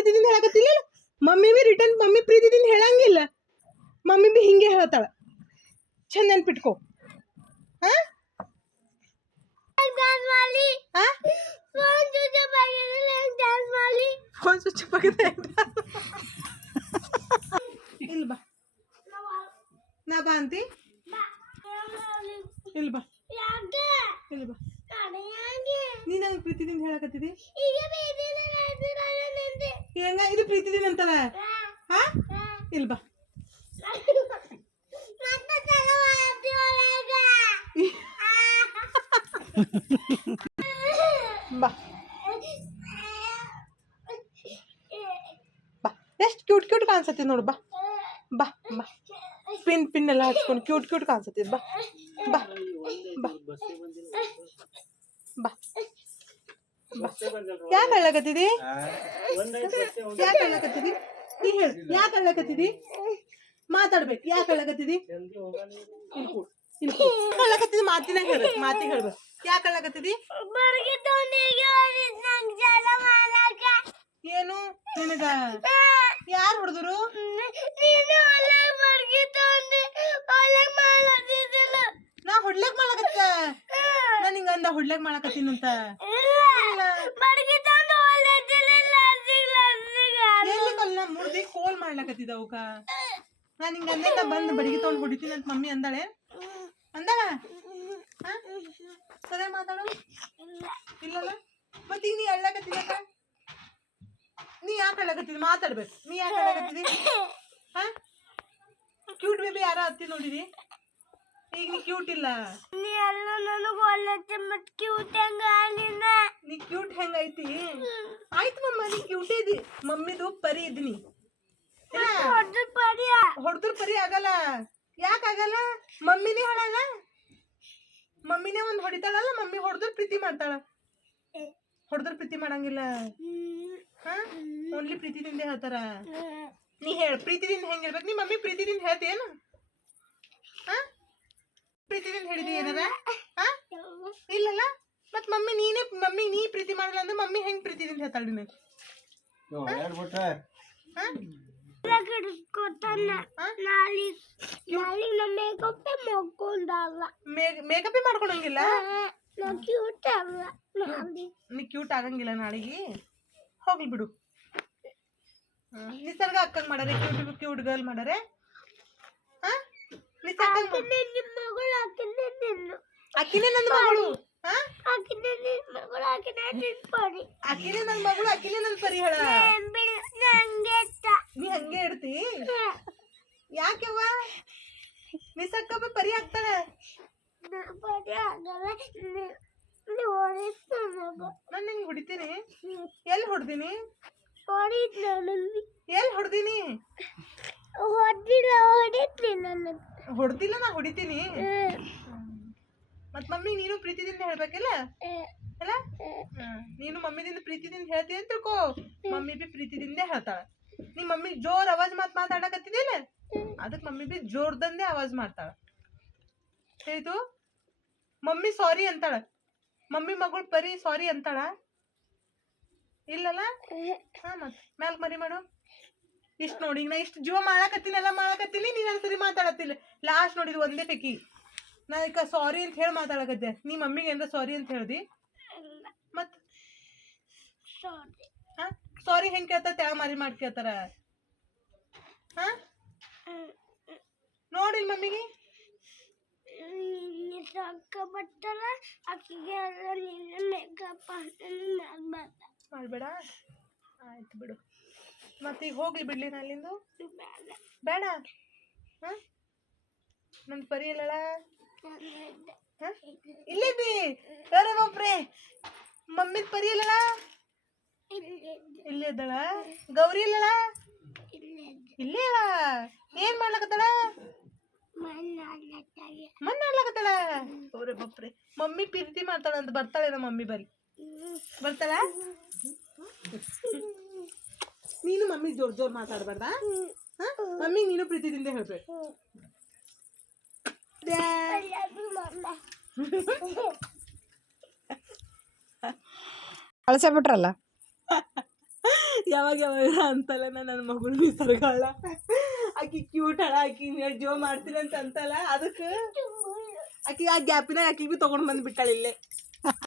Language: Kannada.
ಪ್ರೀತಿದಿಂದ ಹೇಳಕತ್ತಿಲ್ಲ ಮಮ್ಮಿ ಬಿ ರಿಟರ್ನ್ ಮಮ್ಮಿ ಪ್ರೀತಿದಿಂದ ಹೇಳಂಗಿಲ್ಲ ಮಮ್ಮಿ ಬಿ ಹಿಂಗೆ ಹೇಳ್ತಾಳ ಚಂದ ನೆನ್ಪಿಟ್ಕೋ ಹಾ ಫೋನ್ ಸ್ವಿಚ್ ಆಫ್ ಆಗಿದೆ ಇಲ್ಲ ಬಾ ನಾ ಬಾ ಅಂತಿ ಇಲ್ಲ ಬಾ ಇಲ್ಲ ಬಾ ನೀ ನಂಗೆ ಪ್ರೀತಿದಿಂದ ಹೇಳಕತ್ತಿದಿ ಹೆಂಗ ಇದು ಪ್ರೀತಿದಿಂದ ಅಂತದ ಹಾ ಇಲ್ಲ ಬಾ ಬಾ ಬಾ ಎಷ್ಟು ಕ್ಯೂಟ್ ಕ್ಯೂಟ್ ಕಾಣಿಸತ್ತಿ ನೋಡು ಬಾ ಬಾ ಬಾ ಪಿನ್ ಎಲ್ಲ ಹಚ್ಕೊಂಡು ಕ್ಯೂಟ್ ಕಾಣಿಸತ್ತಿ ಬಾ ಬಾ ಬಾ ಬಾ ಯಾಕೆ ಹೇಳಕತ್ತಿದಿ ಯಾಕೆ ಹೇಳಕತ್ತಿದಿ ನೀ ಹೇಳು ಯಾಕೆ ಹೇಳಕತ್ತಿದಿ ಮಾತಾಡ್ಬೇಕು ಯಾಕೆ ಹೇಳಕತ್ತಿದಿ ಹೇಳಕತ್ತಿದಿ ಮಾತಿನಾಗ ಹೇಳ್ಬೇಕು ಮಾತಿಗೆ ಹೇಳ್ಬೇಕು ಯಾಕೆ ಹೇಳಕತ್ತಿದಿ ಏನು ನಿನಗ ಯಾರು ಹೊಡೆದ್ರು ನಾ ಹೊಡ್ಲಕ್ ಮಾಡಕತ್ತ ನಾನು ಹಿಂಗಂದ ಹೊಡ್ಲಕ್ ಮಾಡಕತ್ತೀನಂತ ಎಲ್ಲಿ ಕಲ್ಲ ಮುಡ್ದಿ ಕೋಲ್ ಮಾಡ್ಲಕತ್ತಿದ ಅವಕ ನಾನು ಹಿಂಗ ಅಂದಕ್ಕ ಬಂದು ಬಡಿಗೆ ತಗೊಂಡು ಹೊಡಿತೀನಿ ಅಂತ ಮಮ್ಮಿ ಅಂದಾಳೆ ಅಂದಾಳ ಸರಿ ಮಾತಾಡು ಇಲ್ಲಲ್ಲ ಮತ್ತೆ ಈಗ ನೀ ಹೇಳಕತ್ತಿದಕ್ಕ ನೀ ಯಾಕೆ ಹೇಳಕತ್ತಿದಿ ಮಾತಾಡ್ಬೇಕು ನೀ ಯಾಕೆ ಹೇಳಕತ್ತಿದಿ ಹಾ ಕ್ಯೂಟ್ ಬೇಬಿ ಯಾರ ಹತ್ತಿ ನೋಡಿರಿ ಈಗ ನೀ ಕ್ಯೂಟ್ ಇಲ್ಲ ನೀ ಕ್ಯೂಟ್ ಹೆಂಗೈತಿ ಆಯ್ತು ಮಮ್ಮ ನೀ ಕ್ಯೂಟ್ ಇದಿ ಮಮ್ಮಿದು ಪರಿ ಇದ್ನಿ ಹೊಡೆದ್ರ ಪರಿ ಆಗಲ್ಲ ಯಾಕೆ ಆಗಲ್ಲ ಮಮ್ಮಿನೇ ಹೊಡಲ್ಲ ಮಮ್ಮಿನೇ ಒಂದು ಹೊಡಿತಾಳಲ್ಲ ಮಮ್ಮಿ ಹೊಡೆದ್ರ ಪ್ರೀತಿ ಮಾಡ್ತಾಳ ಹೊಡೆದ್ರ ಪ್ರೀತಿ ಮಾಡಂಗಿಲ್ಲ ಹಾ ಓನ್ಲಿ ಪ್ರೀತಿದಿಂದ ಹೇಳ್ತಾರ ನೀ ಹೇಳ ಪ್ರೀತಿದಿಂದ ಹೆಂಗ್ ಹೇಳ್ಬೇಕು ನೀ ಮಮ್ಮಿ ಪ್ರೀತಿದಿಂದ ಹೇಳ್ತೇನು ಹಾ ಪ್ರೀತಿದಿಂದ ಹೇಳಿದಿ ಏನಾರ ಹಾ ಇಲ್ಲಲ್ಲ ಮತ್ ಮಮ್ಮಿ ನೀನೇ ಮಮ್ಮಿ ನೀ ಪ್ರೀತಿ ಮಾಡಲ್ಲ ಅಂದ್ರೆ ಮಮ್ಮಿ ಹೆಂಗ್ ಪ್ರೀತಿದಿಂದ ಹೇಳ್ತಾಳ ನಿನಗೆ ಮೇಕಪ್ ಮಾಡ್ಕೊಳಂಗಿಲ್ಲ ನೀ ಕ್ಯೂಟ್ ಆಗಂಗಿಲ್ಲ ನಾಳೆಗೆ ಹೋಗ್ಲಿ ಬಿಡು ನಿಸರ್ಗ ಅಕ್ಕಂಗ್ ಮಾಡಾರೆ ಕ್ಯೂಟ್ ಗರ್ಲ್ ಮಾಡಾರೆ ಅಕ್ಕಿನೇ ನನ್ನ ಮಗಳು ಅಕ್ಕಿನೇ ನನ್ನ ಮಗಳು ಅಕ್ಕಿನೇ ನನ್ನ ಪರಿ ಹೇಳ ನೀ ಹಂಗೆ ಇಡ್ತಿ ಯಾಕೆವ್ವ ನಿಸಕ್ಕ ಪರಿ ಆಗ್ತಾಳೆ ನಾನು ಹಿಂಗ್ ಹೊಡಿತೀನಿ ಎಲ್ಲಿ ಹೊಡ್ದೀನಿ ಎಲ್ಲಿ ಹೊಡ್ದೀನಿ ಹೊಡ್ದಿಲ್ಲ ನಾ ಹೊಡಿತೀನಿ ಮತ್ ಮಮ್ಮಿ ನೀನು ಪ್ರೀತಿದಿಂದ ಹೇಳ್ಬೇಕಲ್ಲ ಅಲ್ಲ ನೀನು ಮಮ್ಮಿದಿಂದ ಪ್ರೀತಿದಿಂದ ಹೇಳ್ತಿ ಅಂತ ತಿಳ್ಕೊ ಮಮ್ಮಿ ಬಿ ಪ್ರೀತಿದಿಂದ ಹೇಳ್ತಾಳ ನೀ ಮಮ್ಮಿ ಜೋರ್ ಆವಾಜ್ ಮಾತಾಡಕತ್ತಿದಿಲ್ಲ ಅದಕ್ಕೆ ಮಮ್ಮಿ ಬಿ ಜೋರ್ದಂದೇ ಆವಾಜ್ ಮಾಡ್ತಾಳ ಆಯ್ತು ಮಮ್ಮಿ ಸಾರಿ ಅಂತಾಳ ಮಮ್ಮಿ ಮಗಳು ಪರಿ ಸಾರಿ ಅಂತಾಳ ಇಲ್ಲಲ್ಲ ಹಾ ಮತ್ ಮ್ಯಾಲ್ಕ್ ಮರಿ ಮಾಡು ಇಷ್ಟು ನೋಡಿ ನಾ ಇಷ್ಟು ಜೀವ ಮಾಡಕತ್ತೀನಿ ನೀನು ಸರಿ ಮಾತಾಡತ್ತಿಲ್ಲ ಲಾಸ್ಟ್ ನೋಡಿದ್ ಒಂದೇ ಪೈಕಿ ನಾ ಈಗ ಸಾರಿ ಅಂತ ಹೇಳಿ ಮಾತಾಡಕತ್ತೆ ನೀ ಮಮ್ಮಿಗೆ ಏನಾರ ಸಾರಿ ಅಂತ ಹೇಳ್ದಿ ಮತ್ ಹಾ ಸಾರಿ ಹೆಂಗ್ ಕೇಳ್ತಾರ ತ್ಯಾಗ ಮಾರಿ ಮಾಡಿ ಕೇಳ್ತಾರ ಹಾ ನೋಡಿಲ್ ಮಮ್ಮಿಗೆ ಮಾಡ್ಬೇಡ ಆಯ್ತು ಬಿಡು ಮತ್ತೆ ಈಗ ಹೋಗ್ಲಿ ಬಿಡ್ಲಿ ನಾ ಅಲ್ಲಿಂದು ಬೇಡ ಹ ನನ್ ಪರಿ ಇಲ್ಲಳ ಇಲ್ಲಿದ್ದಿ ಬೇರೆ ಒಬ್ರೆ ಮಮ್ಮಿದ ಪರಿ ಇಲ್ಲಳ ಇಲ್ಲೇ ಇದ್ದಳ ಗೌರಿ ಇಲ್ಲಳ ಇಲ್ಲೇ ಅಲ್ಲ ಏನ್ ಮಾಡ್ಲಕತ್ತಳ ಮಣ್ಣು ಆಡ್ಲಕತ್ತಳ ಅವ್ರೆ ಬಪ್ರೆ ಮಮ್ಮಿ ಪ್ರೀತಿ ಮಾಡ್ತಾಳ ಅಂತ ಬರ್ತಾಳೆ ನಮ್ಮ ಮಮ್ಮಿ ಬರಿ ಬರ್ತಾಳ ನೀನು ಮಮ್ಮಿ ಜೋರ್ ಜೋರ್ ಮಾತಾಡ್ಬಾರ್ದ ಮಮ್ಮಿ ನೀನು ಪ್ರೀತಿದಿಂದ ಹೇಳ್ಬೇಕು ಕಳ್ಸೇ ಬಿಟ್ರಲ್ಲ ಯಾವಾಗ ಯಾವಾಗ ಅಂತಲ್ಲ ನನ್ನ ಮಗಳು ನಿಸರ್ಗಾಳ ಆಕಿ ಕ್ಯೂಟ್ ಅಳ ಆಕಿ ಜೋ ಮಾಡ್ತೀನಿ ಅಂತ ಅಂತಲ್ಲ ಅದಕ್ಕೆ ಆಕಿ ಆ ಗ್ಯಾಪಿನಾಗ ಆಕಿಗೆ ಭೀ ತೊಗೊಂಡು ಬಂದು ಬಿಟ್ಟಾಳ ಇಲ್ಲೇ